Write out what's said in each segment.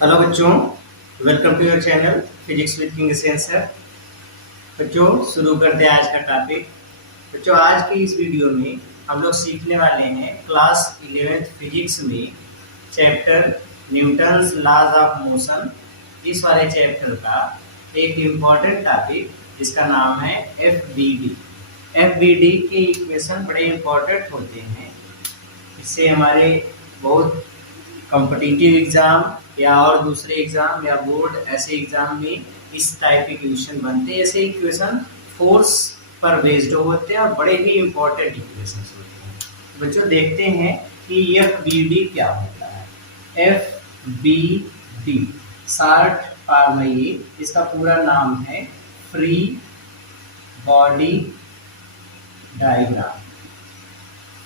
Hello बच्चों, welcome to your channel physics with king sensor. बच्चों शुरू करते हैं आज का टॉपिक। बच्चों आज की इस वीडियो में हम लोग सीखने वाले हैं क्लास 11th फिजिक्स में chapter Newton's laws of motion, इस वाले चैप्टर का एक इम्पॉर्टेंट टॉपिक जिसका नाम है एफ बी डी के इक्वेशन बड़े इम्पॉर्टेंट होते हैं। इससे हमारे बहुत कॉम्पिटिटिव एग्जाम या और दूसरे एग्जाम या बोर्ड ऐसे एग्जाम में इस टाइप के इक्वेशन बनते हैं। ऐसे इक्वेशन फोर्स पर बेस्ड होते हैं और बड़े ही इंपॉर्टेंट इक्वेशन होते हैं। बच्चों देखते हैं कि एफ बी डी क्या होता है। F B D short form में ये, इसका पूरा नाम है free body diagram.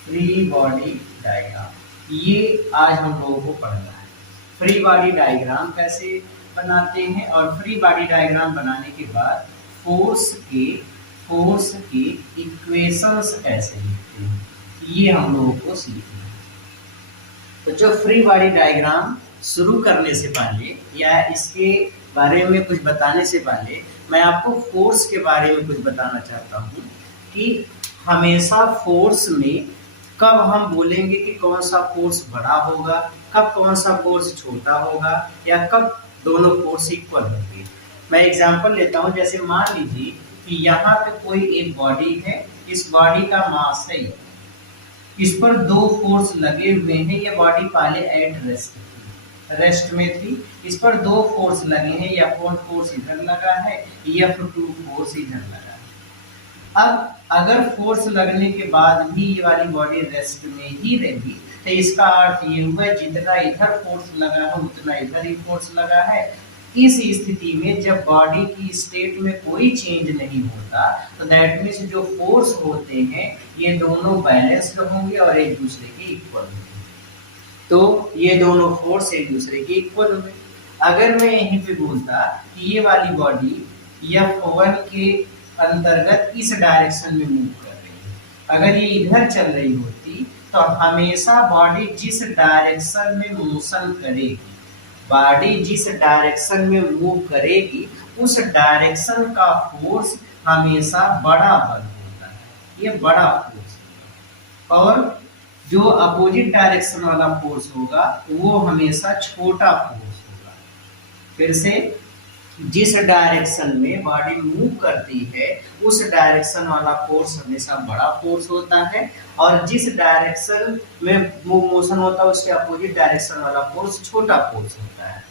Free body diagram ये आज हम लोगों को पढ़ना है। फ्री बॉडी डायग्राम कैसे बनाते हैं और फ्री बॉडी डायग्राम बनाने के बाद फोर्स के इक्वेशंस कैसे लिखते हैं, ये हम लोगों को सीखना है। तो जो फ्री बॉडी डायग्राम शुरू करने से पहले या इसके बारे में कुछ बताने से पहले मैं आपको फोर्स के बारे में कुछ बताना चाहता हूँ कि हमेशा फोर्स में कब हम बोलेंगे कि कौन सा फोर्स बड़ा होगा, कब कौन सा फोर्स छोटा होगा, या कब दोनों फोर्स इक्वल होंगे। मैं एग्जांपल लेता हूं, जैसे मान लीजिए कि यहाँ पे कोई एक बॉडी है, इस बॉडी का मास है, इस पर दो फोर्स लगे हुए हैं। ये बॉडी पहले एट रेस्ट में थी, इस पर दो फोर्स लगे हैं, F1 फोर्स इधर लगा है, F2 फोर्स इधर लगा है। अब अगर फोर्स लगने के बाद भी ये वाली बॉडी रेस्ट में ही रहेगी तो इसका अर्थ ये हुआ जितना इधर फोर्स लगा है उतना इधर ही फोर्स लगा है। इस स्थिति में जब बॉडी की स्टेट में कोई चेंज नहीं होता तो दैट मीन्स जो फोर्स होते हैं ये दोनों बैलेंस्ड होंगे और एक दूसरे के इक्वल होंगे। तो ये दोनों फोर्स एक दूसरे के इक्वल होंगे। अगर मैं यहीं पे बोलता कि ये वाली बॉडी F1 के अंतर्गत इस डायरेक्शन में मूव कर रही है, अगर ये इधर चल रही होती तो हमेशा बॉडी जिस डायरेक्शन में मोशन करेगी, बॉडी जिस डायरेक्शन में मूव करेगी उस डायरेक्शन का फोर्स हमेशा बड़ा बल होता है, ये बड़ा फोर्स। और जो अपोजिट डायरेक्शन वाला फोर्स होगा वो हमेशा छोटा फोर्स होगा। फिर से, जिस डायरेक्शन में बॉडी मूव करती है उस डायरेक्शन वाला फोर्स हमेशा बड़ा फोर्स होता है और जिस डायरेक्शन में मोशन होता है उसके अपोजिट डायरेक्शन वाला फोर्स छोटा फोर्स होता है।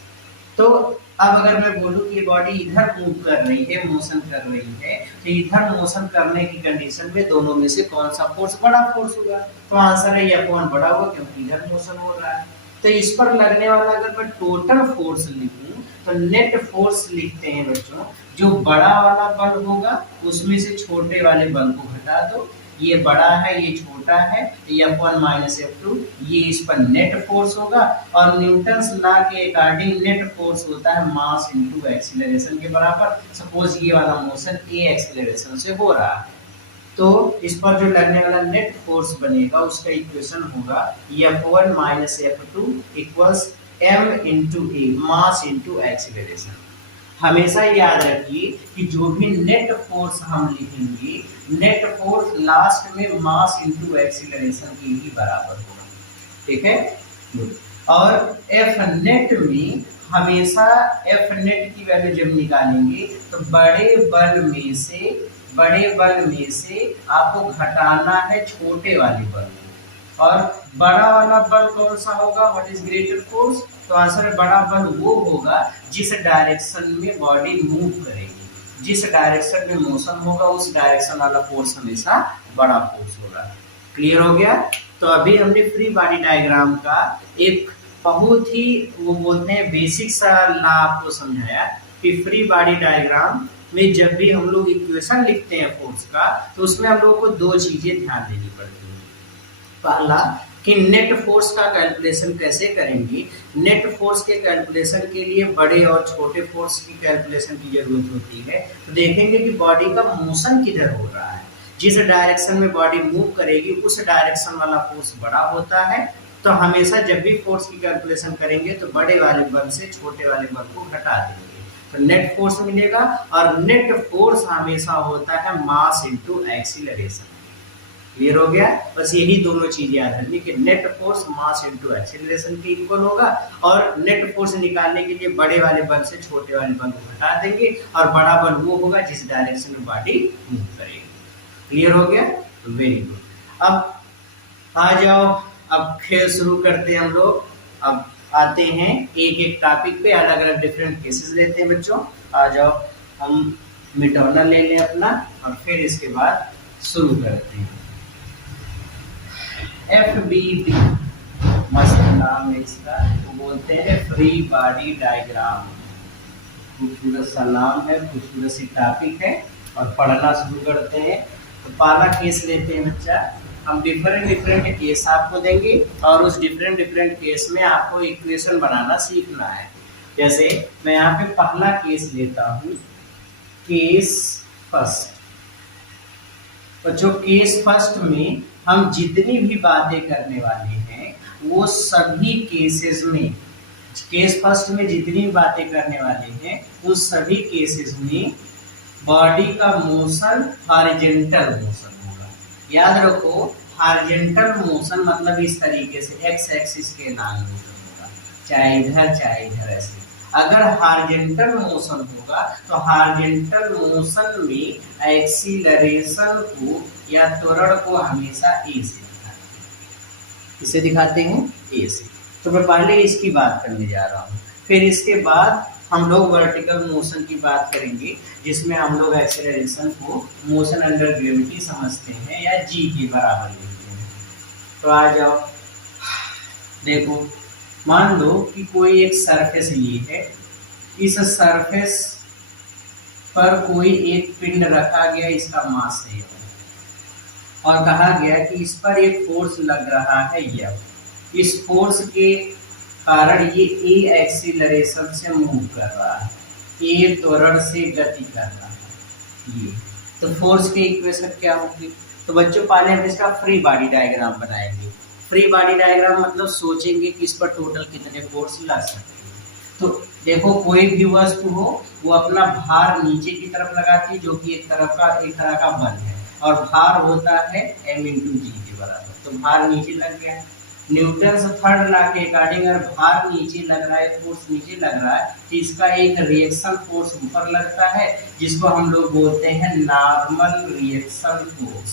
तो अब अगर मैं बोलूं कि ये बॉडी इधर मूव कर रही है, मोशन कर रही है, तो इधर मोशन करने की कंडीशन में दोनों में से कौन सा फोर्स बड़ा फोर्स होगा? तो आंसर है F1 बड़ा होगा क्योंकि इधर मोशन हो रहा है। तो इस पर लगने वाला अगर मैं टोटल फोर्स लिखूं तो नेट फोर्स लिखते हैं बच्चों, जो बड़ा वाला बल होगा उसमें से छोटे वाले बल को घटा दो। ये बड़ा है ये छोटा है, F1 माइनस F2 ये इस पर नेट फोर्स होगा। और न्यूटन्स लॉ के अकॉर्डिंग नेट फोर्स होता है मास इनटू एक्सीलरेशन के बराबर। सपोज ये वाला मोशन a एक्सीलरेशन से हो रहा है तो इस पर जो लगने वाला नेट फोर्स बनेगा उसका इक्वेशन होगा F1 minus F2 equals m into a, mass into acceleration. हमेशा याद रखिए कि जो भी नेट फोर्स हम लिखेंगे, नेट फोर्स लास्ट में मास इंटू एक्सीलरेशन के ही बराबर होगा। ठीक है। और एफ नेट में हमेशा एफ नेट की वैल्यू जब निकालेंगे तो बड़े बल में से आपको घटाना है छोटे वाले बल को। और बड़ा वाला बल कौन सा होगा? What is greater force? तो आंसर है बड़ा बल वो होगा जिस डायरेक्शन में बॉडी मूव करेगी, जिस डायरेक्शन में मोशन होगा उस डायरेक्शन वाला फोर्स हमेशा बड़ा फोर्स होगा। क्लियर हो गया? तो अभी हमने फ्री बॉडी डायग्राम का एक बहुत ही वो बोलते हैं बेसिक सा लॉ आपको समझाया कि फ्री बॉडी डायग्राम में जब भी हम लोग इक्वेशन लिखते हैं फोर्स का तो उसमें हम लोग को दो चीजें ध्यान देनी पड़ती है। पहला कि नेट फोर्स का कैलकुलेशन कैसे करेंगे। नेट फोर्स के कैलकुलेशन के लिए बड़े और छोटे फोर्स की कैलकुलेशन की जरूरत होती है। तो देखेंगे कि बॉडी का मोशन किधर हो रहा है, जिस डायरेक्शन में बॉडी मूव करेगी उस डायरेक्शन वाला फोर्स बड़ा होता है तो हमेशा जब भी फोर्स की कैलकुलेशन करेंगे तो बड़े वाले बल से छोटे वाले बल को घटा देंगे, तो नेट फोर्स मिलेगा। और नेट फोर्स हमेशा होता है मास इनटू एक्सीलरेशन। क्लियर हो गया? बस यही दोनों चीज याद रखनी कि net force mass into acceleration के इक्वल होगा, और नेट फोर्स निकालने के लिए बड़े वाले बल से छोटे वाले बल को घटा देंगे, और बड़ा बल वो होगा जिस डायरेक्शन में बॉडी मूव करेगी। क्लियर हो गया? Very good. अब आ जाओ, अब खेल शुरू करते हैं हम लोग। अब आते हैं एक एक टॉपिक पे, अलग अलग डिफरेंट केसेस लेते हैं बच्चों। आ जाओ, हम मिटोनल ले लें अपना, और फिर इसके बाद शुरू करते हैं। FBD मस्त नाम है इसका, वो बोलते हैं फ्री बॉडी डायग्राम। खूबसूरत सा नाम है, खूबसूरत सी टॉपिक है, और पढ़ना शुरू करते हैं। तो पहला केस लेते हैं बच्चा। हम डिफरेंट केस आपको देंगे, और उस डिफरेंट केस में आपको इक्वेशन बनाना सीखना है। जैसे मैं यहाँ पे पहला केस लेता हूँ, केस फर्स्ट। तो जो केस फर्स्ट में हम जितनी भी बातें करने वाले हैं वो सभी केसेस में, केस फर्स्ट में जितनी भी बातें करने वाले हैं उस सभी केसेस में बॉडी का मोशन हॉरिजॉन्टल मोशन होगा। याद रखो, हॉरिजॉन्टल मोशन मतलब इस तरीके से एक्स एक्सिस के नाम मोशन होगा, चाहे इधर ऐसे। अगर हॉरिजॉन्टल मोशन होगा तो हॉरिजॉन्टल मोशन में एक्सीलरेशन को या त्वरण को हमेशा ए से दिखाते हैं। इसे दिखाते हैं ए से। तो मैं पहले इसकी बात करने जा रहा हूँ, फिर इसके बाद हम लोग वर्टिकल मोशन की बात करेंगे, जिसमें हम लोग एक्सीलरेशन को मोशन अंडर ग्रेविटी समझते हैं या जी के बराबर लेते हैं। तो आ जाओ, देखो, मान लो कि कोई एक सरफेस ली है, इस सरफेस पर कोई एक पिंड रखा गया, इसका मास है, और कहा गया कि इस पर एक फोर्स लग रहा है F। इस फोर्स के कारण ये ए एक्सीलरेशन से मूव कर रहा है, ए त्वरण से गति कर रहा है ये। तो फोर्स की इक्वेशन क्या होगी? तो बच्चों पहले हम इसका फ्री बॉडी डायग्राम बनाएंगे। फ्री बॉडी डायग्राम मतलब सोचेंगे कि इस पर टोटल कितने फोर्स लग सकते हैं। तो देखो, कोई भी वस्तु हो वो अपना भार नीचे की तरफ लगाती है, जो कि एक तरह का बल है, और भार होता है m इंटू जी के बराबर। तो भार नीचे लग गया। न्यूटन थर्ड लॉ के अकॉर्डिंग अगर भार नीचे लग रहा है, फोर्स नीचे लग रहा है, तो इसका एक रिएक्शन फोर्स ऊपर लगता है, जिसको हम लोग बोलते हैं नॉर्मल रिएक्शन फोर्स।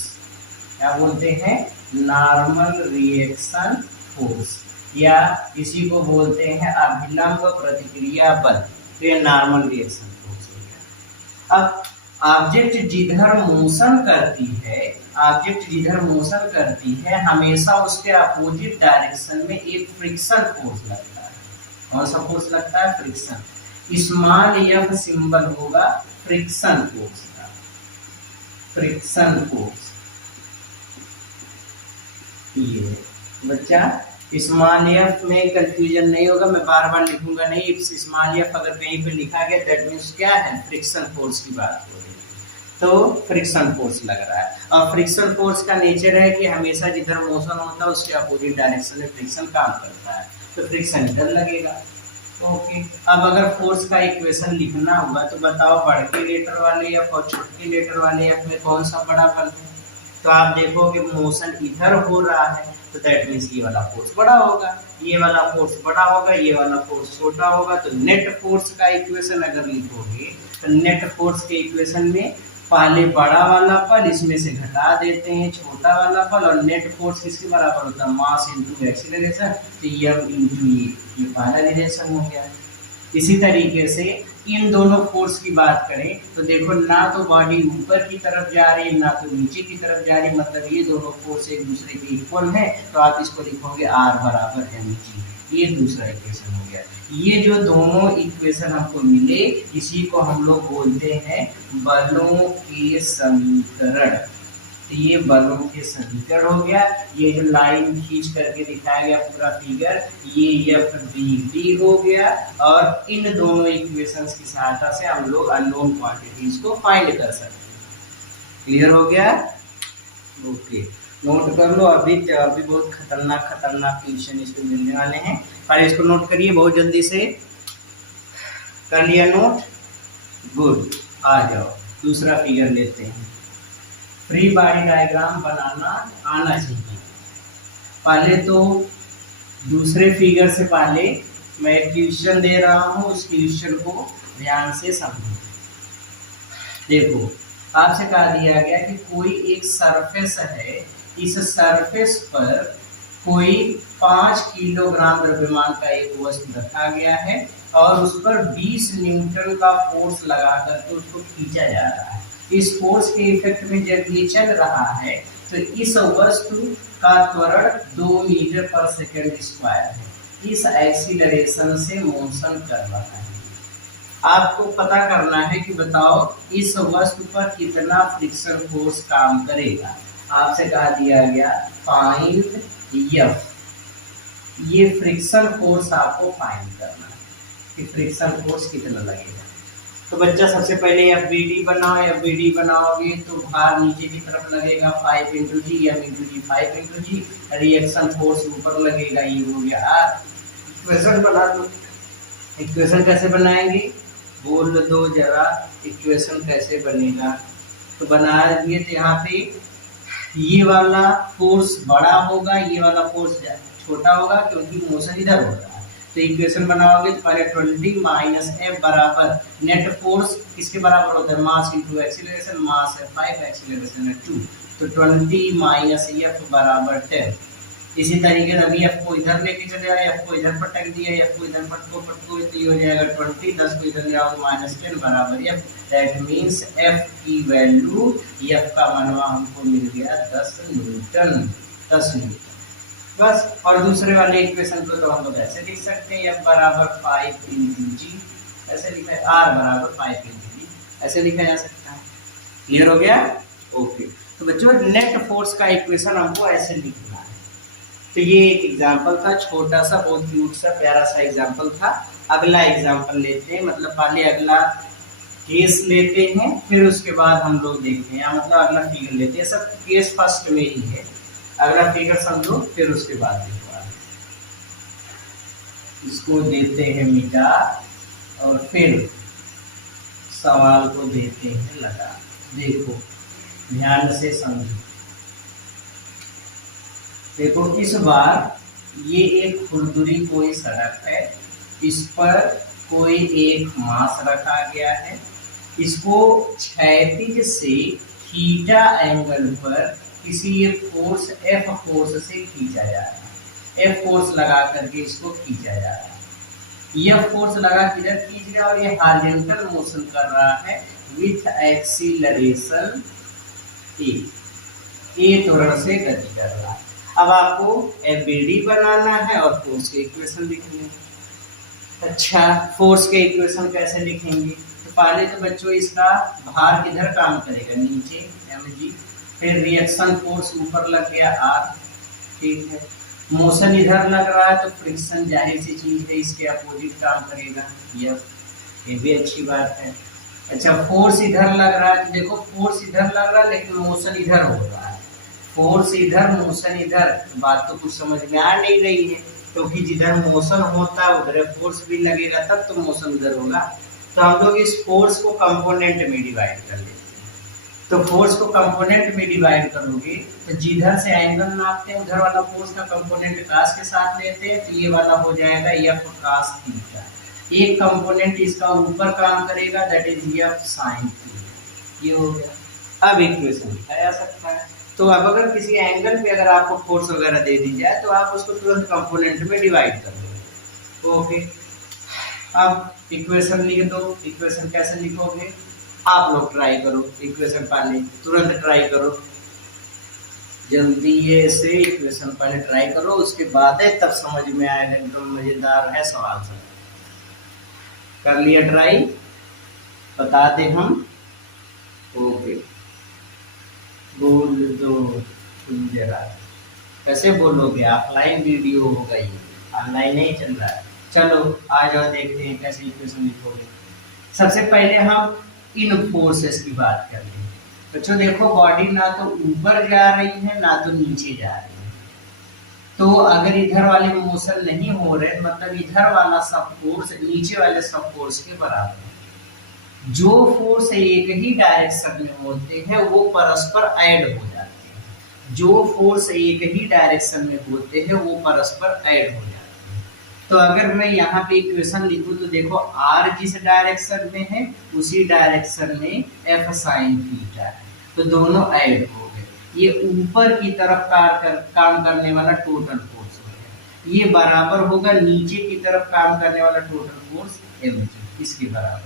क्या बोलते हैं? नॉर्मल रिएक्शन फोर्स, या इसी को बोलते हैं अभिलंब प्रतिक्रिया बल। तो ये नॉर्मल रिएक्शन फोर्स हो गया। अब ऑब्जेक्ट जिधर मोशन करती है हमेशा उसके अपोजिट डायरेक्शन में एक फ्रिक्शन फोर्स लगता है। कौन सा फोर्स लगता है? फ्रिक्शन। स्मॉल एफ सिंबल होगा फ्रिक्शन फोर्स का, फ्रिक्शन फोर्स। ये बच्चा स्मॉल एफ में कंफ्यूजन नहीं होगा, मैं बार बार लिखूंगा नहीं। स्मॉल एफ अगर कहीं पे लिखा गया दैट मीन्स क्या है? फ्रिक्शन फोर्स की बात हो रही है। तो फ्रिक्शन फोर्स लग रहा है, और फ्रिक्शन फोर्स का नेचर है कि हमेशा जिधर मोशन होता है उसके अपोजिट डायरेक्शन में फ्रिक्शन काम करता है, तो फ्रिक्शन इधर लगेगा। ओके, अब अगर फोर्स का इक्वेशन लिखना होगा तो बताओ, बड़े लेटर वाले एफ और छोटे लेटर वाले एफ में कौन सा बड़ा बल है? तो आप देखो कि मोशन इधर हो रहा है, तो दैट मीन्स ये वाला फोर्स बड़ा होगा, ये वाला फोर्स बड़ा होगा, ये वाला फोर्स छोटा होगा। तो नेट फोर्स का इक्वेशन अगर लिखोगे तो नेट फोर्स के इक्वेशन में पहले बड़ा वाला पल इसमें से घटा देते हैं छोटा वाला पल, और नेट फोर्स किसके बराबर होता है? मास इनटू एक्सीलरेशन। तो m इनटू ये पहला रिलेशन हो गया। इसी तरीके से इन दोनों फोर्स की बात करें तो देखो, ना तो बॉडी ऊपर की तरफ जा रही है ना तो नीचे की तरफ जा रही है, मतलब ये दोनों फोर्स एक दूसरे के इक्वल है। तो आप इसको लिखोगे R बराबर mg। ये दूसरा इक्वेशन हो गया। ये जो दोनों इक्वेशन हमको मिले इसी को हम लोग बोलते हैं बलों के समीकरण। तो ये बलों के समीकरण हो गया। ये जो लाइन खींच करके दिखाया गया पूरा फिगर, ये FBD हो गया। और इन दोनों इक्वेशंस की सहायता से हम लोग अननोन क्वांटिटीज को फाइंड कर सकते हैं। क्लियर हो गया? ओके। नोट कर लो, अभी अभी बहुत खतरनाक खतरनाक क्वेश्चन इसको मिलने वाले हैं, पर इसको नोट करिए बहुत जल्दी से। कर लिया नोट? गुड। आ जाओ दूसरा फिगर लेते हैं। फ्री बॉडी डायग्राम बनाना आना चाहिए। पहले तो दूसरे फिगर से पहले मैं क्वेश्चन दे रहा हूँ, उस क्वेश्चन को ध्यान से समझो। देखो आपसे कहा दिया गया कि कोई एक सरफेस है, इस सरफेस पर कोई 5 किलोग्राम द्रव्यमान का एक वस्तु रखा गया है और उस पर 20 न्यूटन का फोर्स लगा करके उसको खींचा जा रहा है। इस फोर्स के इफेक्ट में जब ये चल रहा है तो इस वस्तु का त्वरण 2 मीटर पर सेकंड स्क्वायर है। इस एक्सीलरेशन से मोशन कर रहा है। आपको पता करना है कि बताओ इस वस्तु पर कितना फ्रिक्शन फोर्स काम करेगा। आपसे कहा दिया गया फाइंड एफ। ये फ्रिक्शन फोर्स आपको फाइंड करना है कि फ्रिक्शन फोर्स कितना लगेगा। तो बच्चा सबसे पहले एफबीडी बनाओ। एफबीडी बनाओगे तो भार नीचे की तरफ लगेगा 5 इंटू जी, एम इंटू जी 5 इंटू जी। रिएक्शन फोर्स ऊपर लगेगा, ये हो गया आर। इक्वेशन बना दो। इक्वेशन कैसे बनाएंगे बोल दो जरा, इक्वेशन कैसे बनेगा। तो बना दिए तो यहाँ पे ये वाला फोर्स बड़ा होगा, ये वाला फोर्स छोटा होगा क्योंकि मोशन इधर हो रहा है। तो इक्वेशन बनाओगे तो पहले 20 माइनस एफ बराबर नेट फोर्स किसके बराबर होता है, मास इंटू एक्सीलरेशन। मास है 5, एक्सीलरेशन है 2, तो 20 माइनस एफ बराबर 10। इसी तरीके से अभी एफ को इधर लेके चले आए, एफ को इधर पटक दिया, एफ को इधर पटको तो ये हो जाएगा 20, 10 को इधर ले आओ माइनस 10 बराबर एफ। दैट मीन्स एफ की वैल्यू, एफ का मनवा हमको मिल गया 10 न्यूटन। 10 न्यूटन बस। और दूसरे वाले इक्वेशन को तो हम लोग ऐसे लिख सकते हैं, एफ बराबर 5 इंटू जी, ऐसे लिखा है, आर बराबर 5 इंटू जी, ऐसे लिखा जा सकता है। क्लियर हो गया? ओके। तो बच्चों नेट फोर्स का इक्वेशन हमको ऐसे लिखना है। तो ये एक एग्जाम्पल था, छोटा सा बहुत क्यूट सा प्यारा सा एग्जाम्पल था। अगला एग्जाम्पल लेते हैं, मतलब पहले अगला केस लेते हैं फिर उसके बाद हम लोग देखते हैं, मतलब अगला फिगर लेते हैं। सब केस फर्स्ट में ही है, अगला फिगर समझो फिर उसके बाद देखो। इसको देते हैं मिटा और फिर सवाल को देते हैं लगा। देखो ध्यान से समझो। देखो इस बार ये एक खुरदुरी कोई सड़क है, इस पर कोई एक मास रखा गया है, इसको क्षैतिज से थीटा एंगल पर किसी एक फोर्स एफ फोर्स से खींचा जा रहा है। एफ फोर्स लगा करके इसको खींचा जा रहा है। यह फोर्स लगा किधर खींच रहा है और ये हॉरिजॉन्टल मोशन कर रहा है विथ एक्सीलरेशन ए त्वरण से गति कर रहा है। अब आपको एफबीडी बनाना है और फोर्स के इक्वेशन लिखने हैं। अच्छा फोर्स के इक्वेशन कैसे लिखेंगे? तो पहले तो बच्चों इसका भार किधर काम करेगा, नीचे mg, फिर रिएक्शन फोर्स ऊपर लग गया r, ठीक है। मोशन इधर लग रहा है तो फ्रिक्शन जाहिर सी चीज है, इसके अपोजिट काम करेगा ये भी अच्छी बात है। अच्छा फोर्स इधर लग रहा है तो देखो फोर्स इधर लग रहा है लेकिन मोशन इधर हो रहा है। फोर्स इधर मोशन इधर, बात तो कुछ समझ में आ नहीं रही है, क्योंकि जिधर मोशन होता है उधर फोर्स भी लगेगा तब तो मोशन उधर होगा। तो हम लोग इस फोर्स को कंपोनेंट में डिवाइड कर लेते हैं। तो फोर्स को कंपोनेंट में डिवाइड करोगे तो जिधर से एंगल नापते हैं उधर वाला फोर्स का कंपोनेंट कास के साथ लेते हैं, तो ये वाला हो जाएगा एफ कास थीटा। एक कंपोनेंट इसका ऊपर काम करेगा that is F sine theta. ये हो गया। अब इक्वेशन लिखा जा सकता है। तो अब अगर किसी एंगल पे अगर आपको फोर्स वगैरह दे दी जाए तो आप उसको तुरंत कंपोनेंट में डिवाइड कर दो। ओके अब इक्वेशन लिख दो। इक्वेशन कैसे लिखोगे आप लोग ट्राई करो, इक्वेशन पहले तुरंत ट्राई करो, जल्दी ये से इक्वेशन पहले ट्राई करो, उसके बाद है तब समझ में आएगा। एकदम मजेदार है सवाल सब। कर लिया ट्राई, बता दे हम। ओके बोल दो तुम जरा, कैसे बोलोगे? ऑफलाइन वीडियो होगा ये, ऑनलाइन नहीं चल रहा है। चलो आ जाओ देखते हैं कैसे इक्वेशन लिखोगे। सबसे पहले हम इन फोर्सेस की बात कर लें। बच्चों देखो बॉडी ना तो ऊपर जा रही है ना तो नीचे जा रही है, तो अगर इधर वाले मोशन नहीं हो रहे मतलब इधर वाला सब फोर्स नीचे वाले सब फोर्स के बराबर है। जो फोर्स एक ही डायरेक्शन में होते हैं वो परस्पर ऐड हो जाते हैं, जो फोर्स एक ही डायरेक्शन में होते हैं वो परस्पर ऐड हो जाते हैं। तो अगर मैं यहाँ पे इक्वेशन लिखूं तो देखो r जिस डायरेक्शन में है उसी डायरेक्शन में f sin थीटा है, तो दोनों ऐड हो गए। ये ऊपर की तरफ काम करने वाला टोटल फोर्स हो गया, ये बराबर होगा नीचे की तरफ काम करने वाला टोटल फोर्स mg, इसके बराबर।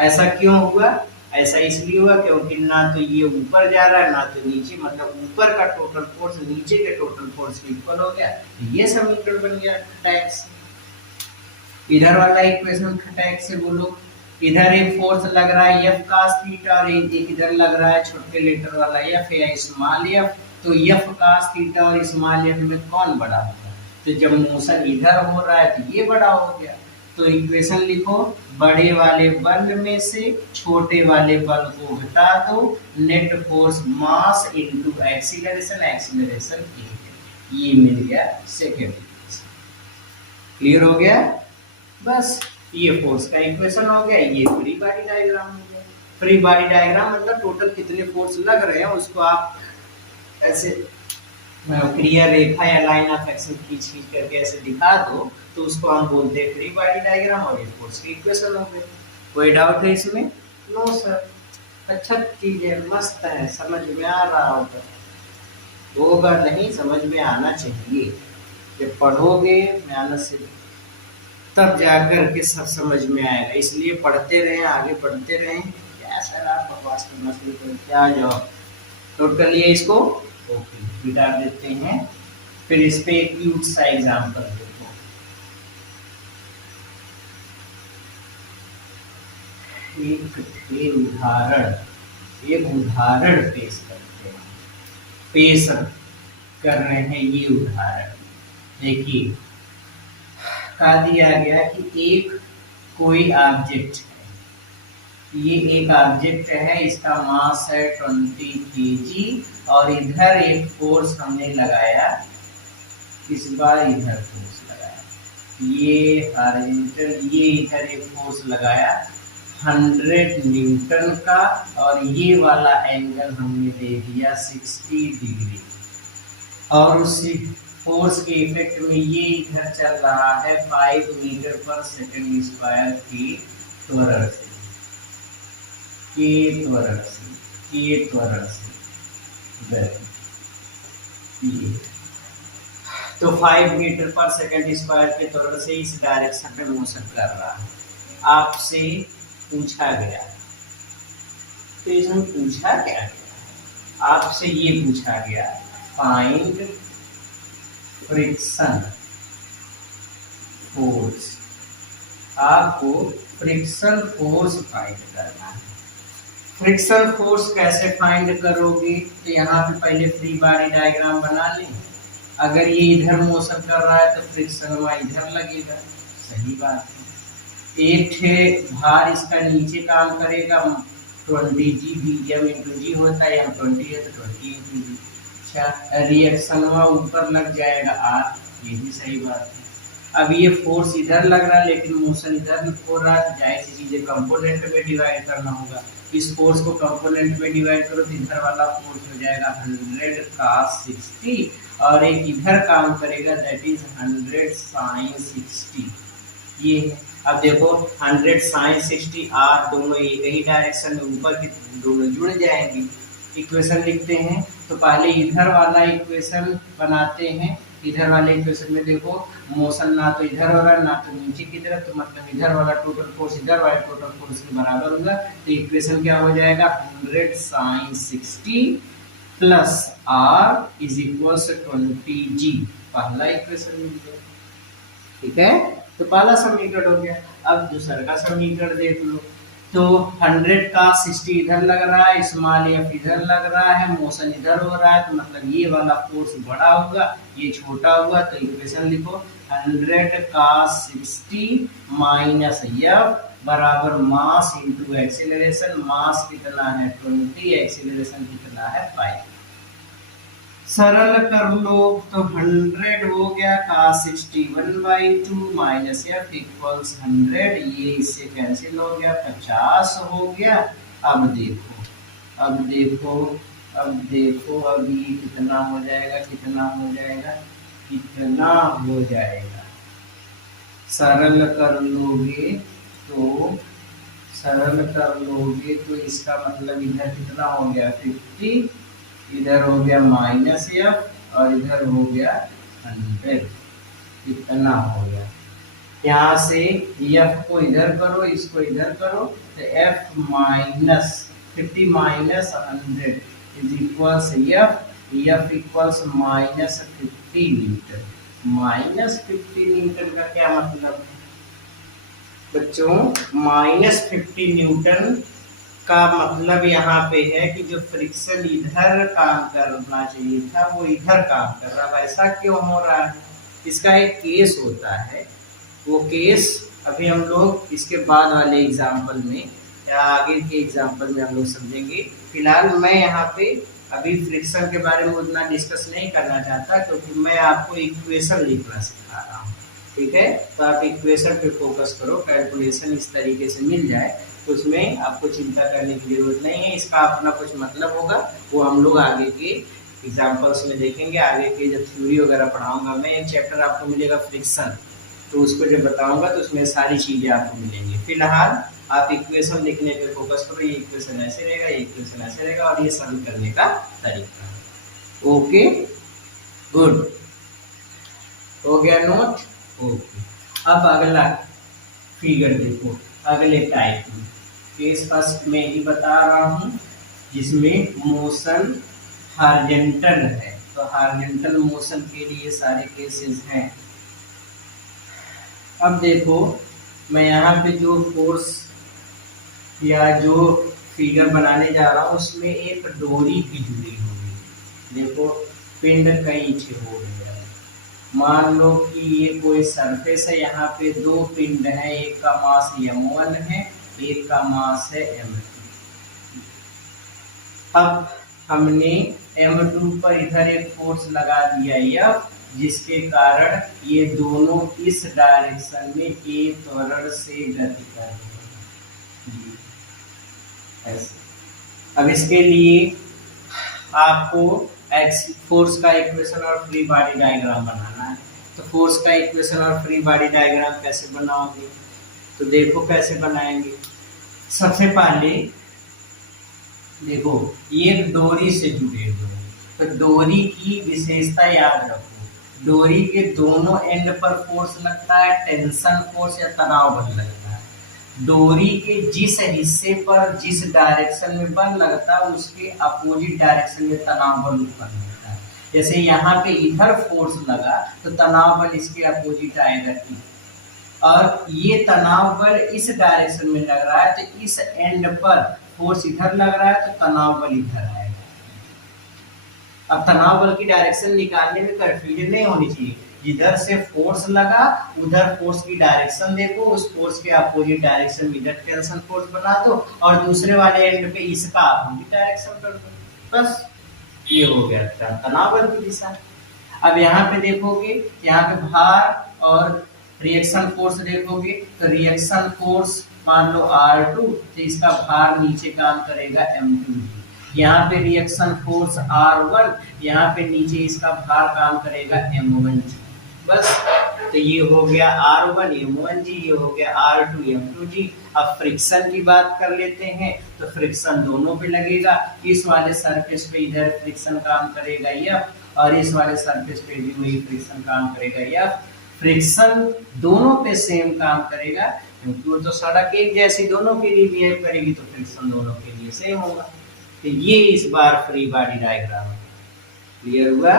ऐसा क्यों हुआ? ऐसा इसलिए हुआ क्योंकि ना तो ये ऊपर जा रहा है ना तो नीचे, मतलब ऊपर का टोटल फोर्स नीचे के टोटल फोर्स के इक्वल हो गया, ये समीकरण बन गया टैक्स। इधर वाला इक्वेशन खटाक से बोलो, इधर एक फोर्स लग रहा है F cos थीटा और एक इधर लग रहा है छोटे लेटर वाला F या स्मॉल f, तो F cos थीटा और स्मॉल f में कौन बड़ा होगा? तो जब मोशन इधर हो रहा है तो ये बड़ा हो गया। तो इक्वेशन लिखो, बड़े वाले बल में से छोटे वाले बल को घटा दो, net force mass into acceleration, acceleration ये मिल गया सेकेंड। क्लियर हो गया? बस ये फोर्स का इक्वेशन हो गया, ये फ्री बॉडी डायग्राम हो गया। फ्री बॉडी डायग्राम मतलब टोटल कितने फोर्स लग रहे हैं उसको आप ऐसे क्लियर रेखा या लाइन ऑफ एक्शन खींच करके ऐसे दिखा दो तो उसको हम बोलते हैं फ्री बॉडी डायग्राम, और ये फोर्स की इक्वेशन हो गई। कोई डाउट है इसमें? नो सर, अच्छा चीज है, मस्त है, समझ में आ रहा होगा नहीं, समझ में आना चाहिए। जब पढ़ोगे मेहनत से तब जाकर के सब समझ में आएगा, इसलिए पढ़ते रहें, आगे पढ़ते रहें। क्या सर आप बकवास करना शुरू करें, क्या जवाब नोट कर लिया इसको? ओके, मिटा देते हैं। फिर इस पे एक क्यूट सा एग्जाम्पल देखो, एक उदाहरण पेश करते हैं, पेश कर रहे हैं ये उदाहरण। देखिए कहा दिया गया कि एक कोई ऑब्जेक्ट है, ये एक ऑब्जेक्ट है, इसका मास है 20 kg और इधर एक फोर्स हमने लगाया, इस बार इधर फोर्स लगाया, ये हॉरिजॉन्टल, ये इधर एक फोर्स लगाया 100 न्यूटन का, और ये वाला एंगल हमने दे दिया 60 डिग्री, और उसी फोर्स के इफेक्ट में ये इधर चल रहा है 5 मीटर पर सेकंड स्क्वायर की त्वरण से, तो 5 मीटर पर सेकंड स्क्वायर के त्वरण से इस डायरेक्शन में मोशन कर रहा है। आपसे पूछा गया, तो इसमें पूछा क्या गया? आपसे ये पूछा गया फाइंड फ्रिक्शन फोर्स, आपको फ्रिक्शन फोर्स फाइंड करना है। फ्रिक्शन फोर्स कैसे फाइंड करोगे? तो यहाँ पे पहले फ्री बॉडी डायग्राम बना लें। अगर ये इधर मोशन कर रहा है तो फ्रिक्शन वहाँ इधर लगेगा, सही बात है। एक भार इसका नीचे काम करेगा 20 G, m इंटू जी होता है, m 20 है तो 20 इंटू जी। रिएक्शन वहाँ ऊपर लग जाएगा R, ये भी सही बात है। अब ये फोर्स इधर लग रहा है लेकिन मोशन इधर हो रहा है, जाहिर सी चीजें कंपोनेंट में डिवाइड करना होगा। इस फोर्स को कंपोनेंट में डिवाइड करो तो इधर वाला फोर्स हो जाएगा 100 cos 60 और एक इधर काम करेगा दैट इज 100 sin 60, ये है। अब देखो 100 sin 60 R दोनों एक ही डायरेक्शन में ऊपर की दोनों जुड़ जाएंगे। इक्वेशन लिखते हैं तो पहले इधर वाला इक्वेशन बनाते हैं। इधर वाले इक्वेशन में देखो मोशन ना तो इधर हो रहा है ना तो नीचे की तरफ, तो मतलब इधर वाला टोटल फोर्स इधर वाले टोटल फोर्स के बराबर होगा। तो इक्वेशन क्या हो जाएगा 100 sin 60 plus R is equal to 20G, पहला इक्वेशन मिल गया। ठीक है, तो पहला समीकरण हो गया। अब दूसरा का समीकरण देख लो, तो 100 का 60 इधर लग रहा है, स्मॉल f इधर लग रहा है, मोशन इधर हो रहा है, तो मतलब ये वाला फोर्स बड़ा होगा, ये छोटा होगा। तो इक्वेशन लिखो 100 का 60 माइनस f बराबर मास इंटू एक्सीलरेशन। मास कितना है 20, एक्सीलरेशन कितना है 5। सरल कर लो तो 100 हो गया cos 61/2 माइनस एफ इक्वल्स 100, ये इससे कैंसिल हो गया, 50 हो गया। अब देखो अब देखो अब देखो, अब ये कितना हो जाएगा, कितना हो जाएगा, कितना हो जाएगा। सरल कर लोगे तो सरल कर लोगे तो इसका मतलब इधर कितना हो गया 50, इधर हो गया माइनस एफ और इधर हो गया 100, इतना हो गया। यहाँ से एफ को इधर करो, इसको इधर करो, तो F minus 50 minus 100 is equals F equals minus 50 Newton. Minus 50 Newton का क्या मतलब है बच्चों? माइनस 50 न्यूटन का मतलब यहाँ पे है कि जो फ्रिक्शन इधर काम करना चाहिए था वो इधर काम कर रहा है। ऐसा क्यों हो रहा है? इसका एक केस होता है, वो केस अभी हम लोग इसके बाद वाले एग्जाम्पल में या आगे के एग्जाम्पल में हम लोग समझेंगे। फिलहाल मैं यहाँ पे अभी फ्रिक्शन के बारे में उतना डिस्कस नहीं करना चाहता, क्योंकि मैं आपको इक्वेशन लिखना सिखा रहा हूँ, ठीक है? तो आप इक्वेशन पे फोकस करो, कैलकुलेशन इस तरीके से मिल जाए तो उसमें आपको चिंता करने की जरूरत नहीं है। इसका अपना कुछ मतलब होगा, वो हम लोग आगे के एग्जाम्पल्स में देखेंगे। आगे के जब थ्योरी वगैरह पढ़ाऊंगा मैं, एक चैप्टर आपको मिलेगा फ्रिक्शन, तो उसको जब बताऊंगा तो उसमें सारी चीजें आपको मिलेंगी। फिलहाल आप इक्वेशन लिखने पे फोकस करो, ये इक्वेशन ऐसे रहेगा, ये इक्वेशन ऐसे रहेगा, और ये सॉल्व करने का तरीका। ओके, गुड, हो गया नोट? ओके। अब अगला फिगर देखो, अगले टाइप में केस फर्स्ट में ही बता रहा हूँ, जिसमें मोशन हॉरिजॉन्टल है। तो हॉरिजॉन्टल मोशन के लिए सारे केसेस हैं। अब देखो मैं यहाँ पे जो फोर्स या जो फिगर बनाने जा रहा हूँ उसमें एक डोरी भी जुड़ी होगी। देखो पिंड कई हो गया है। मान लो कि ये कोई सरफेस है, यहाँ पे दो पिंड हैं, एक का मास m1 है, एक का मास है m2। अब हमने m2 पर इधर एक फोर्स लगा दिया F, जिसके कारण ये दोनों इस डायरेक्शन में एक त्वरण से गति कर रहे हैं। ऐसे अब इसके लिए आपको फोर्स का इक्वेशन और फ्री बॉडी डायग्राम बनाना है। तो फोर्स का इक्वेशन और फ्री बॉडी डायग्राम कैसे बनाओगे? तो देखो कैसे बनाएंगे। सबसे पहले देखो ये डोरी से जुड़े हुए हैं, तो डोरी की विशेषता याद रखो। डोरी के दोनों एंड पर फोर्स लगता है, टेंशन फोर्स या तनाव बल लगता है। डोरी के जिस हिस्से पर जिस डायरेक्शन में बल लगता है उसके अपोजिट डायरेक्शन में तनाव बल उत्पन्न होता है। जैसे यहाँ पे इधर फोर्स लगा तो तनाव बल इसके अपोजिट आएगा, और ये तनाव बल इस डायरेक्शन में लग रहा है तो इस एंड पर फोर्स इधर लग रहा है तो तनाव बल इधर आएगा। अब तनाव बल की डायरेक्शन निकालने में कंफ्यूजन नहीं होनी चाहिए। जिधर से फोर्स लगा उधर फोर्स की डायरेक्शन देखो, उस फोर्स के अपोजिट डायरेक्शन में इधर टेंशन फोर्स बना दो, और दूसरे वाले एंड पे इसका अपोजिट डायरेक्शन कर दो, बस ये हो गया तनाव बल की दिशा। अब यहाँ पे देखोगे, यहाँ पे भार और रिएक्शन फोर्स देखोगे, तो रिएक्शन फोर्स मान लो R2, तो इसका भार नीचे काम करेगा M2। यहाँ पे रिएक्शन फोर्स R1, यहाँ पे नीचे इसका भार काम करेगा M1। बस, तो ये हो गया R1 M1G, ये हो गया R2 M2G। अब फ्रिक्शन की बात कर लेते हैं, तो फ्रिक्शन दोनों पे लगेगा। इस वाले सरफेस पे इधर फ्रिक्शन काम करेगा F, और इस वाले सरफेस पे भी वही फ्रिक्शन काम करेगा F। फ्रिक्शन दोनों पे सेम काम करेगा, क्योंकि वो तो सड़क एक जैसी दोनों के लिए बिहेव करेगी, तो फ्रिक्शन दोनों के लिए सेम होगा। तो ये इस बार फ्री बॉडी डायग्राम है। क्लियर हुआ?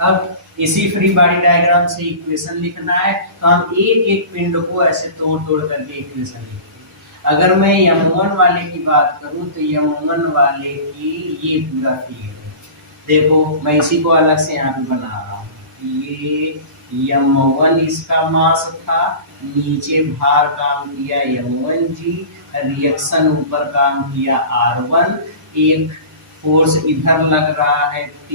अब इसी फ्री बॉडी डायग्राम से इक्वेशन लिखना है, तो हम एक एक पिंड को ऐसे तोड़ तोड़ करके इक्वेशन लिखते हैं। अगर मैं M1 वाले की बात करूं तो M1 वाले की ये पूरा फिगर है। देखो मैं इसी को अलग से यहाँ पे बना रहा हूँ। ये m1 इसका मास था, नीचे भार काम किया m1g, रिएक्शन ऊपर काम किया r1, एक फोर्स इधर लग रहा है T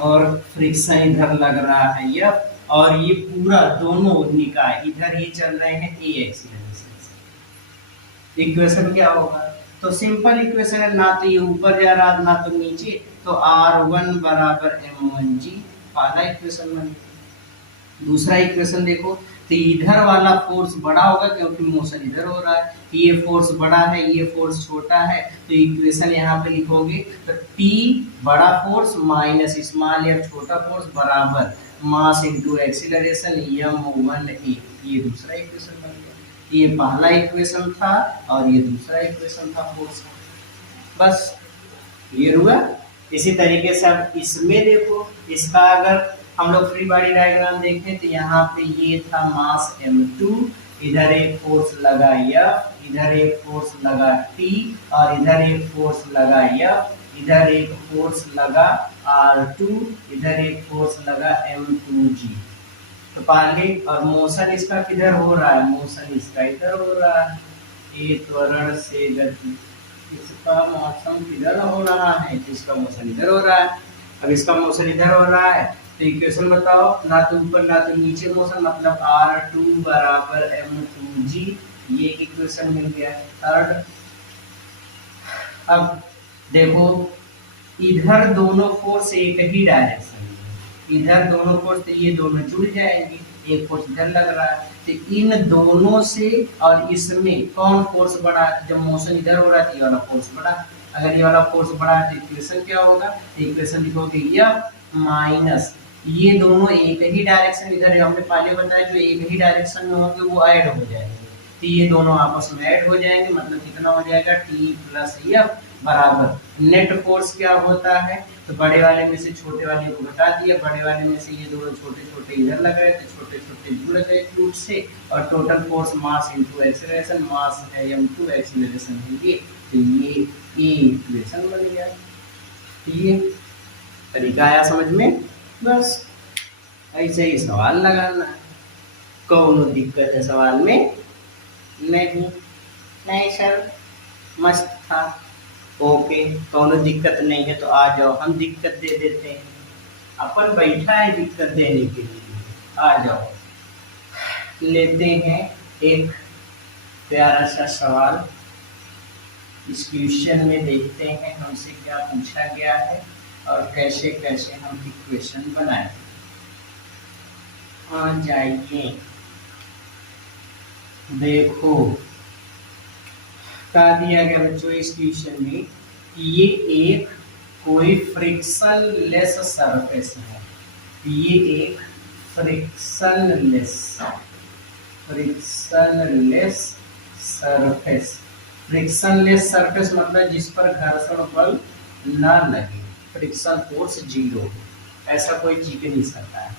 और फ्रिक्शन इधर लग रहा है F, और ये पूरा दोनों निकाय इधर ये चल रहे हैं A एक्सीलरेशन से। इक्वेशन क्या होगा? तो सिंपल इक्वेशन है, ना तो ये ऊपर जा रहा ना तो नीचे, तो r1 बराबर m1g पहला इक्वेशन बन गया। दूसरा इक्वेशन देखो, तो इधर वाला फोर्स बड़ा होगा क्योंकि मोशन इधर हो रहा है, ये फोर्स बड़ा है ये फोर्स छोटा है, तो इक्वेशन यहाँ पे लिखोगे तो T बड़ा फोर्स माइनस स्मॉल f छोटा फोर्स बराबर मास इनटू एक्सीलरेशन m1a। ये दूसरा इक्वेशन बन गया। ये पहला इक्वेशन था और ये दूसरा इक्वेशन था फोर्स का। बस ये हुआ। इसी तरीके से अब इसमें देखो, इसका अगर हम लोग फ्री बॉडी डायग्राम देखें तो यहाँ पे ये था मास m2, इधर एक फोर्स लगा F, इधर एक फोर्स लगा T और इधर एक फोर्स लगा F, इधर एक फोर्स लगा R2, इधर एक फोर्स लगा m2g। तो पहले और मोशन इसका किधर हो रहा है? मोशन इसका इधर हो रहा है। एक त्वरण से गति, इसका मोशन किधर हो रहा है? इसका मोशन इधर हो रहा है। अब इसका मोशन इधर हो रहा है तो इक्वेशन बताओ, ना तो ऊपर ना तो नीचे मोशन, मतलब r2 बराबर m2g। ये इक्वेशन मिल गया थर्ड। अब देखो, इधर दोनों फोर्स एक ही डायरेक्शन में, इधर दोनों फोर्स तो ये दोनों जुड़ जाएंगे, एक फोर्स इधर लग रहा है तो इन दोनों से और इसमें कौन फोर्स बड़ा? जब मोशन इधर हो रहा है तो ये वाला फोर्स बड़ा। अगर ये वाला फोर्स बड़ा है तो इक्वेशन क्या होगा? इक्वेशन लिखोगे F माइनस ये दोनों एक ही डायरेक्शन, इधर हमने पहले बताया जो एक ही डायरेक्शन में होंगे वो ऐड हो जाएंगे, तो ये दोनों आपस में ऐड हो जाएंगे, मतलब कितना हो जाएगा T प्लस F बराबर नेट फोर्स क्या होता है? तो बड़े वाले में से छोटे वाले को घटा दिया, बड़े वाले में से ये दोनों छोटे छोटे इधर लगाए तो छोटे छोटे जुड़ गए फ्लूइड से, और total force mass into acceleration, mass है m2 एक्सीलरेशन है ये, तो ये इक्वेशन बन गया। ये तरीका आया समझ में? बस ऐसे ही सवाल लगाना है। कौन दिक्कत है सवाल में? नहीं सर मस्त था। ओके, कौन दिक्कत नहीं है तो आ जाओ, हम दिक्कत दे देते हैं। अपन बैठा है दिक्कत देने के लिए, आ जाओ। लेते हैं एक प्यारा सा सवाल, इस क्वेश्चन में देखते हैं हमसे क्या पूछा गया है और कैसे कैसे हम इक्वेशन बनाएं। आ जाइए, देखो क्या दिया गया बच्चों इस क्वेश्चन में, ये एक कोई फ्रिक्शनलेस सरफेस है, ये एक फ्रिक्शनलेस सरफेस। फ्रिक्शनलेस सरफेस मतलब जिस पर घर्षण बल ना लगे, फ्रिक्शन फोर्स जीरो, ऐसा कोई जीत नहीं सकता है।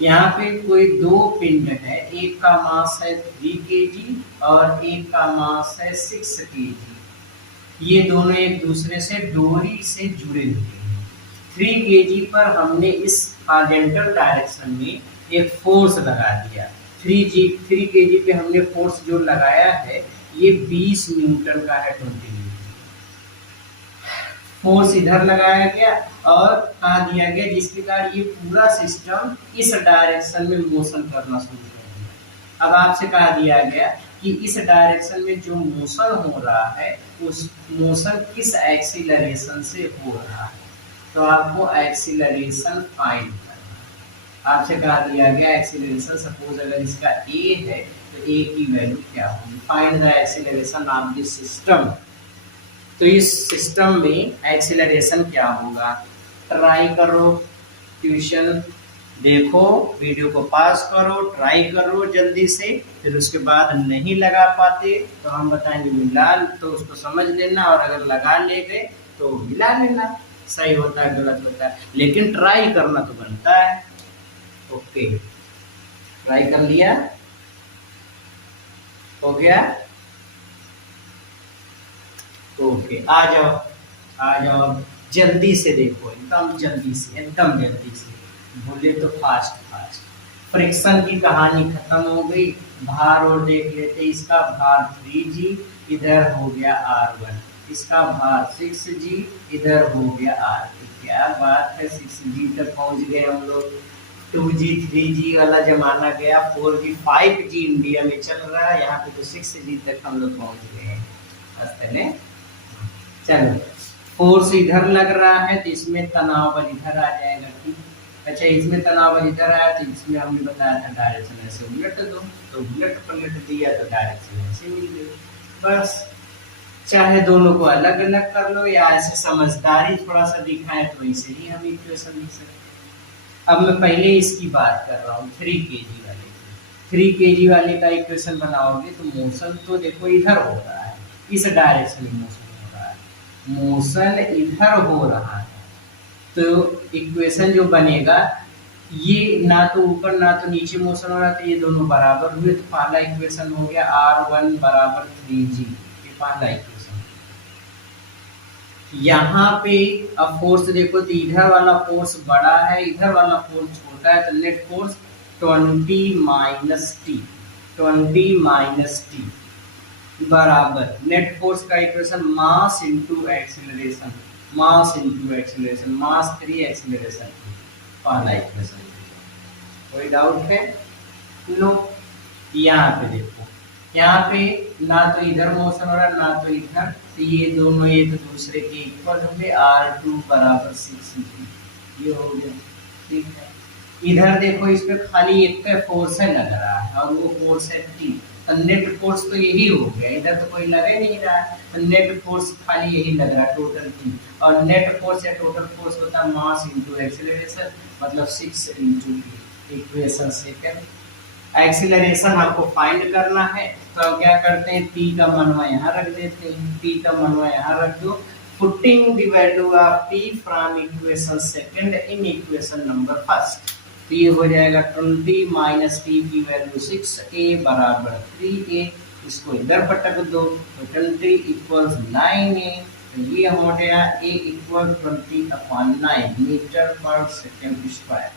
यहाँ पे कोई दो पिंड है, एक का मास है 3 kg और एक का मास है 6 kg। ये दोनों एक दूसरे से डोरी से जुड़े हुए हैं। 3 kg पर हमने इस हॉरिजॉन्टल डायरेक्शन में एक फोर्स लगा दिया। 3 kg पे हमने फोर्स जो लगाया है ये 20 न्यूटन का है, 20 न्यूटन फोर्स इधर लगाया गया और कहा दिया गया जिसके कारण ये पूरा सिस्टम इस डायरेक्शन में मोशन करना शुरू कर दिया। अब आपसे कहा दिया गया कि इस डायरेक्शन में जो मोशन हो रहा है उस मोशन किस एक्सीलरेशन से हो रहा है, तो आपको एक्सीलरेशन फाइंड करना। आपसे कहा दिया गया एक्सीलरेशन, सपोज अगर इसका a है तो a की वैल्यू क्या होगी, find the acceleration of this system. तो इस सिस्टम में एक्सीलरेशन क्या होगा? ट्राई करो, ट्यूशन देखो, वीडियो को पास करो, ट्राई करो जल्दी से, फिर उसके बाद नहीं लगा पाते तो हम बताएंगे मिला, तो उसको समझ लेना, और अगर लगा ले गए तो मिला लेना, सही होता है गलत होता है, लेकिन ट्राई करना तो बनता है। ओके, ट्राई कर लिया, हो गया? ओके, आ जाओ जल्दी से देखो, एकदम जल्दी से, एकदम जल्दी से बोले तो फास्ट फास्ट। फ्रिक्शन की कहानी खत्म हो गई। भार और देख लेते, इसका भार 3G, इधर हो गया R1, इसका भार 6G, इधर हो गया R2। क्या बात है, 6G तक पहुंच गए हम लोग। 2G 3G वाला जमाना गया, 4G 5G इंडिया में चल रहा है, यहाँ पे तो 6G तक हम लोग पहुंच गए हैं। चलो, फोर्स इधर लग रहा है तो इसमें तनाव बल इधर आ जाएगा। ठीक, अच्छा इसमें तनाव बल इधर आया तो इसमें हमने बताया था डायरेक्शन ऐसे उलट दो, तो उलट पलट दिया तो डायरेक्शन ऐसे मिल गई। बस, चाहे दोनों को अलग अलग कर लो या ऐसे समझदारी थोड़ा सा दिखाए तो इसे ही हम इक्वेशन लिख सकते हैं। अब मैं पहले इसकी बात कर रहा हूँ 3 kg वाले की। 3 kg वाले का इक्वेशन बनाओगे तो मोशन तो देखो इधर हो रहा है, इस डायरेक्शन में मोशन हो रहा है, मोशन इधर हो रहा है, तो इक्वेशन जो बनेगा ये ना तो ऊपर ना तो नीचे मोशन हो रहा है, तो ये दोनों बराबर हुए, तो पहला इक्वेशन हो गया R1 बराबर 3G। ये पहला इक्वेशन। यहाँ पे अब फोर्स देखो तो इधर वाला फोर्स बड़ा है, इधर वाला फोर्स छोटा है, तो नेट फोर्स 20 माइनस टी बराबर नेट फोर्स का equation mass into acceleration, mass into acceleration, mass 3 acceleration, पहला इक्वेशन। कोई डाउट है? नो। यहाँ पे देखो, यहाँ पे ना तो इधर मोशन हो रहा ना तो इधर, तो ये दोनों एक दूसरे के इक्वल होंगे, R2 बराबर 6G, ये हो गया। ठीक है, इधर देखो इस पे खाली एक पे फोर्स है लग रहा है और वो फोर्स है T, तो नेट फोर्स तो यही हो गया, इधर तो कोई लगे नहीं रहा है, तो नेट फोर्स खाली यही लग रहा है टोटल T, और नेट फोर्स या टोटल फोर्स होता है मास इनटू एक्सीलरेशन, मतलब 6 इनटू इक्वेशन सेकंड। एक्सीलरेशन हमको फाइंड करना है, तो हम क्या करते हैं, P का मनवा यहाँ रख देते हैं, P का मनवा यहाँ रख दो, putting the value of P from equation second in equation number first, तो ये हो जाएगा 20 माइनस टी की वैल्यू 6A बराबर 3A, इसको इधर पटक दो तो 20 इक्वल्स 9A, तो ये हो गया A इक्वल 20/9 मीटर पर सेकेंड स्क्वायर।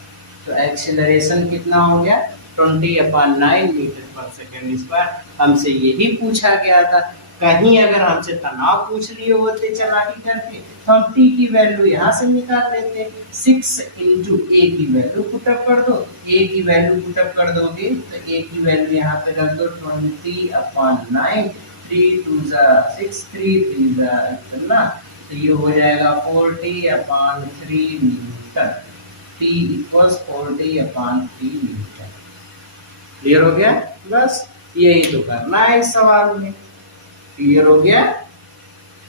तो एक्सेलरेशन कितना हो गया, 20/9 मीटर पर सेकेंड स्क्वायर। हमसे यही पूछा गया था, कहीं अगर हमसे तनाव पूछ लिए होते चालाकी करके तो हम टी की वैल्यू यहाँ से निकाल लेते। 6 इंटू ए की वैल्यू पुटअप कर दो, ए की वैल्यू पुटअप कर दोगे तो ए की वैल्यू यहाँ पे रख दो 20/9, 3 2 6, 3 3 ना, तो ये हो जाएगा 40/3 Newton, T equals 40/3 Newton. Clear हो गया? बस यही तो करना है इस सवाल में। क्लियर हो गया?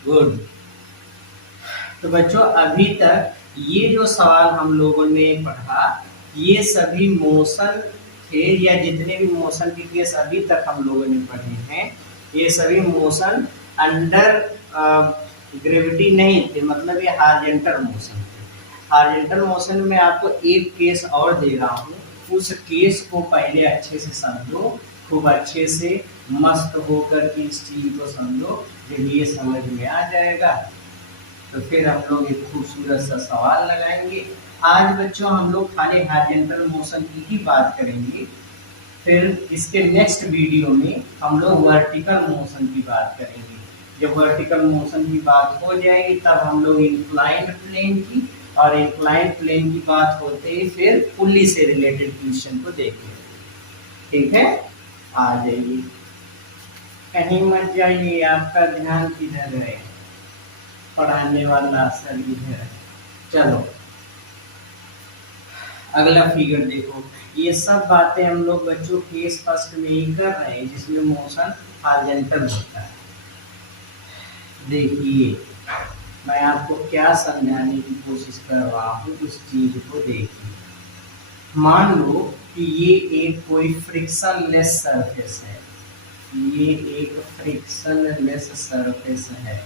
गुड। तो बच्चों अभी तक ये जो सवाल हम लोगों ने पढ़ा ये सभी मोशन थे, या जितने भी मोशन के केस अभी तक हम लोगों ने पढ़े हैं ये सभी मोशन अंडर ग्रेविटी नहीं थे, मतलब ये हॉरिजॉन्टल मोशन थे। हॉरिजॉन्टल मोशन में आपको एक केस और दे रहा हूँ, उस केस को पहले अच्छे से समझो, खूब अच्छे से मस्त होकर के इस चीज को समझो। जब ये समझ में आ जाएगा तो फिर हम लोग एक खूबसूरत सा सवाल लगाएंगे। आज बच्चों हम लोग खाली हॉरिजॉन्टल मोशन की ही बात करेंगे, फिर इसके नेक्स्ट वीडियो में हम लोग वर्टिकल मोशन की बात करेंगे। जब वर्टिकल मोशन की बात हो जाएगी तब हम लोग इंक्लाइंड प्लेन की, और इंक्लाइंड प्लेन की बात होते ही फिर पुल्ली से रिलेटेड क्वेश्चन को देखेंगे। ठीक है, आ जाइए, कहीं मत जाइए, आपका ध्यान किधर है, पढ़ाने वाला सर इधर। चलो अगला फिगर देखो, ये सब बातें हम लोग बच्चों केस फर्स्ट में ही कर रहे हैं जिसमें मोशन हॉरिजॉन्टल होता है। देखिए मैं आपको क्या समझाने की कोशिश कर रहा हूँ, उस चीज को देखिए। मान लो कि ये एक कोई फ्रिक्शनलेस सरफेस है, ये एक फ्रिक्शनलेस सरफेस है,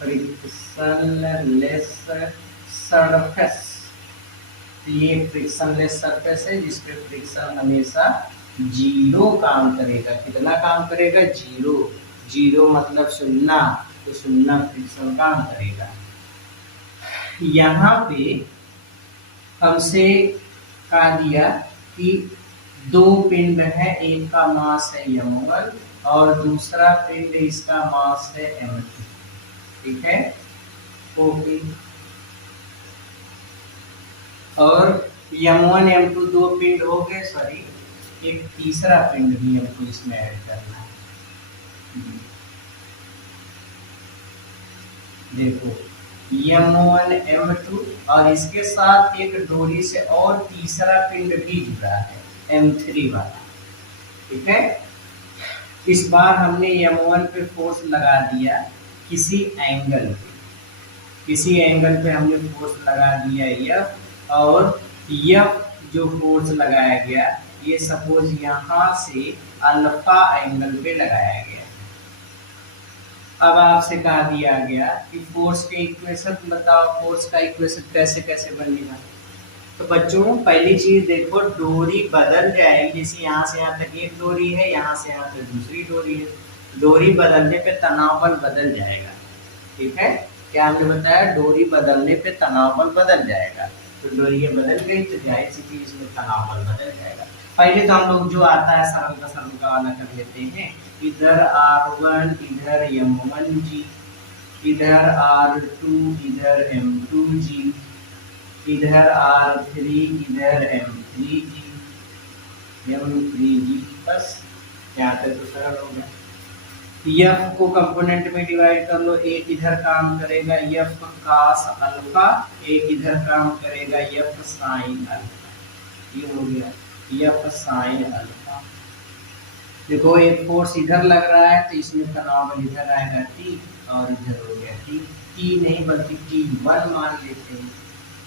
फ्रिक्शनलेस सरफेस, ये फ्रिक्शनलेस सरफेस है जिसपे फ्रिक्शन हमेशा जीरो काम करेगा। कितना काम करेगा? जीरो। जीरो मतलब शून्य, तो शून्य फ्रिक्शन काम करेगा। यहाँ पे हमसे कहा दिया कि दो पिंड है, एक का मास है m1 और दूसरा पिंड इसका मास है m2, ठीक है, ओके। और m1 m2 दो पिंड हो गए, सॉरी एक तीसरा पिंड भी हमको इसमें ऐड करना है। देखो m1 m2 और इसके साथ एक डोरी से और तीसरा पिंड भी जुड़ा है m3 वाला, ठीक है। इस बार हमने m1 पे फोर्स लगा दिया किसी एंगल पे, किसी एंगल पे हमने फोर्स लगा दिया F, और F जो फोर्स लगाया गया ये सपोज यहाँ से अल्फा एंगल पे लगाया गया। अब आपसे कहा दिया गया कि फोर्स के इक्वेशन बताओ, फोर्स का इक्वेशन कैसे कैसे बनेगा। तो बच्चों पहली चीज देखो, डोरी बदल जाएगी, जैसे यहाँ से यहाँ तक एक डोरी है, यहाँ से यहाँ तक दूसरी डोरी है, डोरी बदलने पे तनाव बल बदल जाएगा, ठीक है। क्या हमने बताया, डोरी बदलने पे तनाव बल बदल जाएगा। तो डोरी बदल गई तो जाहिर सी चीज इसमें तनाव बल बदल जाएगा। पहले तो हम लोग जो आता है सरल का वाला कर लेते हैं, इधर R1 इधर m1g, इधर R2 इधर m2g, इधर R3 इधर m3g, बस यहाँ तक तो सरल हो गया। F को कंपोनेंट में डिवाइड कर लो, एक इधर काम करेगा F cos अल्फा, एक इधर काम करेगा F sin अल्फा, ये हो गया F sin अल्फा। देखो एक फोर्स इधर लग रहा है तो इसमें तनाव बल इधर आएगा T, और इधर हो गया T नहीं बल्कि T1 मान लेते हैं।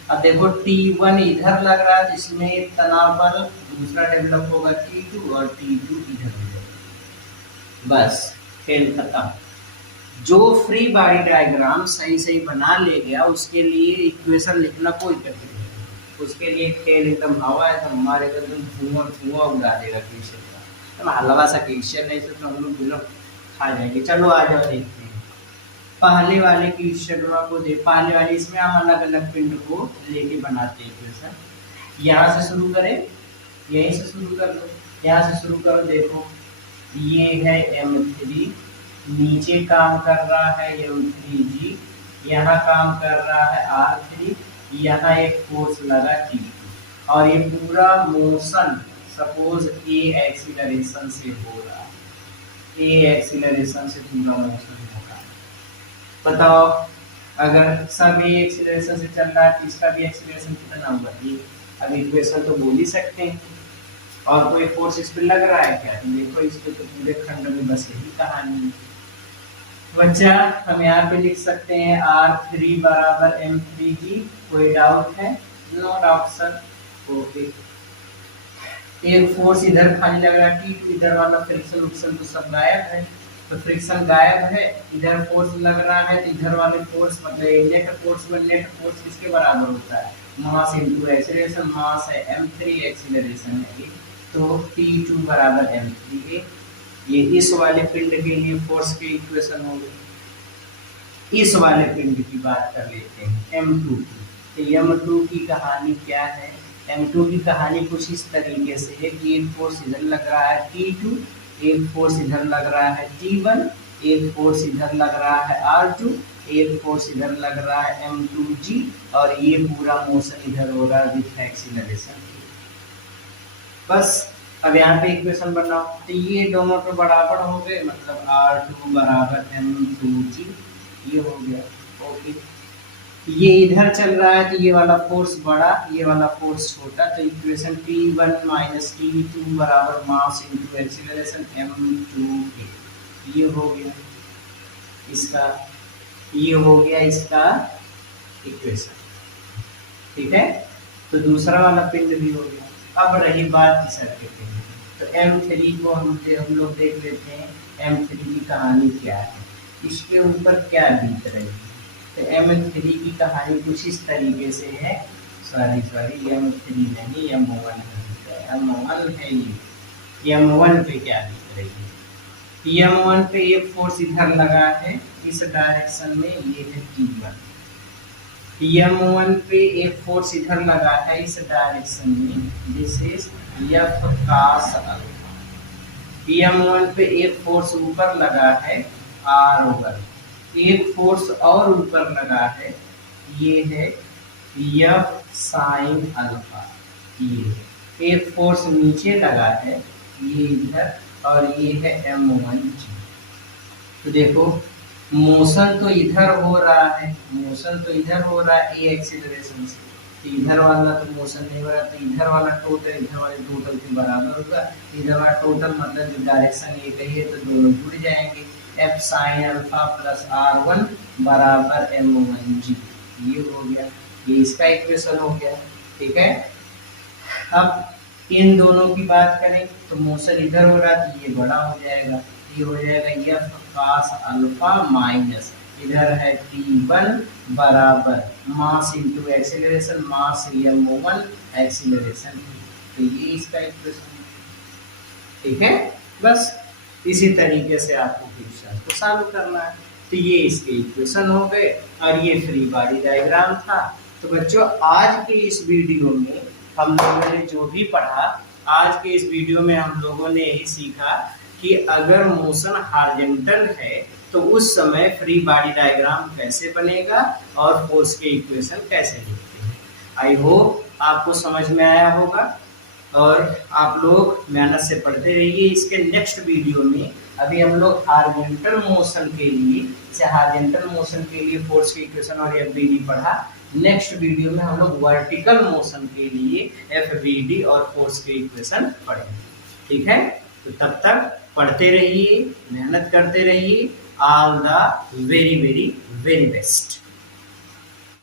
अब देखो T1 इधर लग रहा है तो इसमें तनाव बल दूसरा डेवलप होगा T2, और T2 इधर हो जाएगा। बस खेल खत्म। जो फ्री बॉडी डायग्राम सही सही बना ले गया उसके लिए इक्वेशन लिखना कोई कठिन नहीं, उसके लिए खेल एकदम हवा है तो हमारे एकदम धुआं उड़ा देगा क्वेश्चन का, हलवा सा क्वेश्चन है, तो हम लोग बिल्कुल खा जाएंगे। चलो आ जाओ देखते हैं पहले वाले क्वेश्चन को। पहले वाले इसमें हम अलग अलग पिंड को लेके बनाते हैं इक्वेशन। यहाँ से शुरू करें, यहीं से शुरू कर लो, यहाँ से शुरू करो। देखो ये है m3, नीचे काम कर रहा है m3g, यहाँ काम कर रहा है R3, यहाँ एक फोर्स लगा T, और ये पूरा मोशन सपोज A एक्सीलरेशन से हो रहा है, A एक्सीलरेशन से पूरा मोशन हो रहा है। बताओ अगर सब A एक्सीलरेशन से चल रहा है तो इसका भी एक्सीलरेशन कितना होगा? अब इक्वेशन तो बोल ही सकते हैं। और कोई फोर्स इस पे लग रहा है क्या? देखो इस पे तो पूरे खंड में बस यही कहानी है बच्चा। हम यहाँ पे लिख सकते हैं R3 बराबर m3g। कोई डाउट है? No doubt sir, okay. एक फोर्स इधर खाली लग रहा है T2, इधर वाला फ्रिक्शन तो सब गायब है, तो फ्रिक्शन गायब है, इधर फोर्स लग रहा है तो इधर वाले फोर्स मतलब नेट फोर्स किसके बराबर होता है? मास इनटू एक्सीलरेशन। मास है m3, एक्सीलरेशन है, तो T2 बराबर m3a। ये इस वाले पिंड के लिए फोर्स की इक्वेशन हो गई। इस वाले पिंड की बात कर लेते हैं m2 की। तो m2 की कहानी क्या है? m2 की कहानी कुछ इस तरीके से है कि एक फोर्स इधर लग रहा है T2, एक फोर्स इधर लग रहा है T1, एक फोर्स इधर लग रहा है R2, एक फोर्स इधर लग रहा है m2g, और ये पूरा मोशन इधर हो रहा है विथ एक्सीलरेशन। बस अब यहाँ पे इक्वेशन बनाओ, तो ये दोनों तो बराबर हो गए, मतलब R2 बराबर m2g, ये हो गया, ओके। ये इधर चल रहा है तो ये वाला फोर्स बड़ा, ये वाला फोर्स छोटा, तो इक्वेशन T1 माइनस T2 बराबर मास इनटू एक्सीलरेशन m2a, ये हो गया इसका, ये हो गया इसका इक्वेशन, ठीक है। तो दूसरा वाला पिंड भी हो गया। अब रही बात तीसरे के पिंड, तो m3 को हम लोग देख लेते हैं m3 की कहानी क्या है, इसके ऊपर क्या बीत रही है। तो m3 की कहानी कुछ इस तरीके से है, सॉरी m3 नहीं m1 है, m1 है ये m1 पे क्या बीत रही है। m1 पे एक फोर्स इधर लगा है इस डायरेक्शन में, ये है T1, M1 पे एक फोर्स इधर लगा है इस डायरेक्शन में, this is F cos alpha. M1 पे एक फोर्स ऊपर लगा है R1, एक फोर्स और ऊपर लगा है, ये है F sin अल्फा। ये एक फोर्स नीचे लगा है, ये इधर, और ये है M1G। तो देखो मोशन तो इधर हो रहा है, मोशन तो इधर हो रहा है ए एक्सीलरेशन से, तो इधर वाला तो मोशन नहीं हो रहा, तो इधर वाला टोटल इधर वाले टोटल के बराबर होगा। इधर वाला टोटल मतलब जो डायरेक्शन एक ही है तो दोनों जुड़ जाएंगे। F sin alpha plus R1 बराबर M1G, ये हो गया, ये इसका इक्वेशन हो गया। ठीक है, अब इन दोनों की बात करें तो मोशन इधर हो रहा है तो ये बड़ा हो जाएगा, ये हो जाएगा F cos अल्फा माइनस इधर है T1 बराबर मास इंटू एक्सीलरेशन, मास M1 एक्सीलरेशन, तो ये इसका इक्वेशन है। ठीक है, बस इसी तरीके से आपको क्वेश्चन को सॉल्व करना है। तो ये इसके इक्वेशन हो गए और ये फ्री बॉडी डायग्राम था। तो बच्चों आज के इस वीडियो में हम लोगों ने जो भी पढ़ा, आज के इस वीडियो में हम लोगों ने यही सीखा कि अगर मोशन हॉरिजॉन्टल है तो उस समय फ्री बॉडी डायग्राम कैसे बनेगा और फोर्स के इक्वेशन कैसे लिखते हैं। आई होप आपको समझ में आया होगा और आप लोग मेहनत से पढ़ते रहिए। इसके नेक्स्ट वीडियो में अभी हम लोग हॉरिजॉन्टल मोशन के लिए, जैसे हॉरिजॉन्टल मोशन के लिए फोर्स के इक्वेशन और एफबीडी पढ़ा, नेक्स्ट वीडियो में हम लोग वर्टिकल मोशन के लिए एफबीडी और फोर्स के इक्वेशन पढ़ेंगे। ठीक है, तो तब तक पढ़ते रहिए, मेहनत करते रहिए। All the very very very best.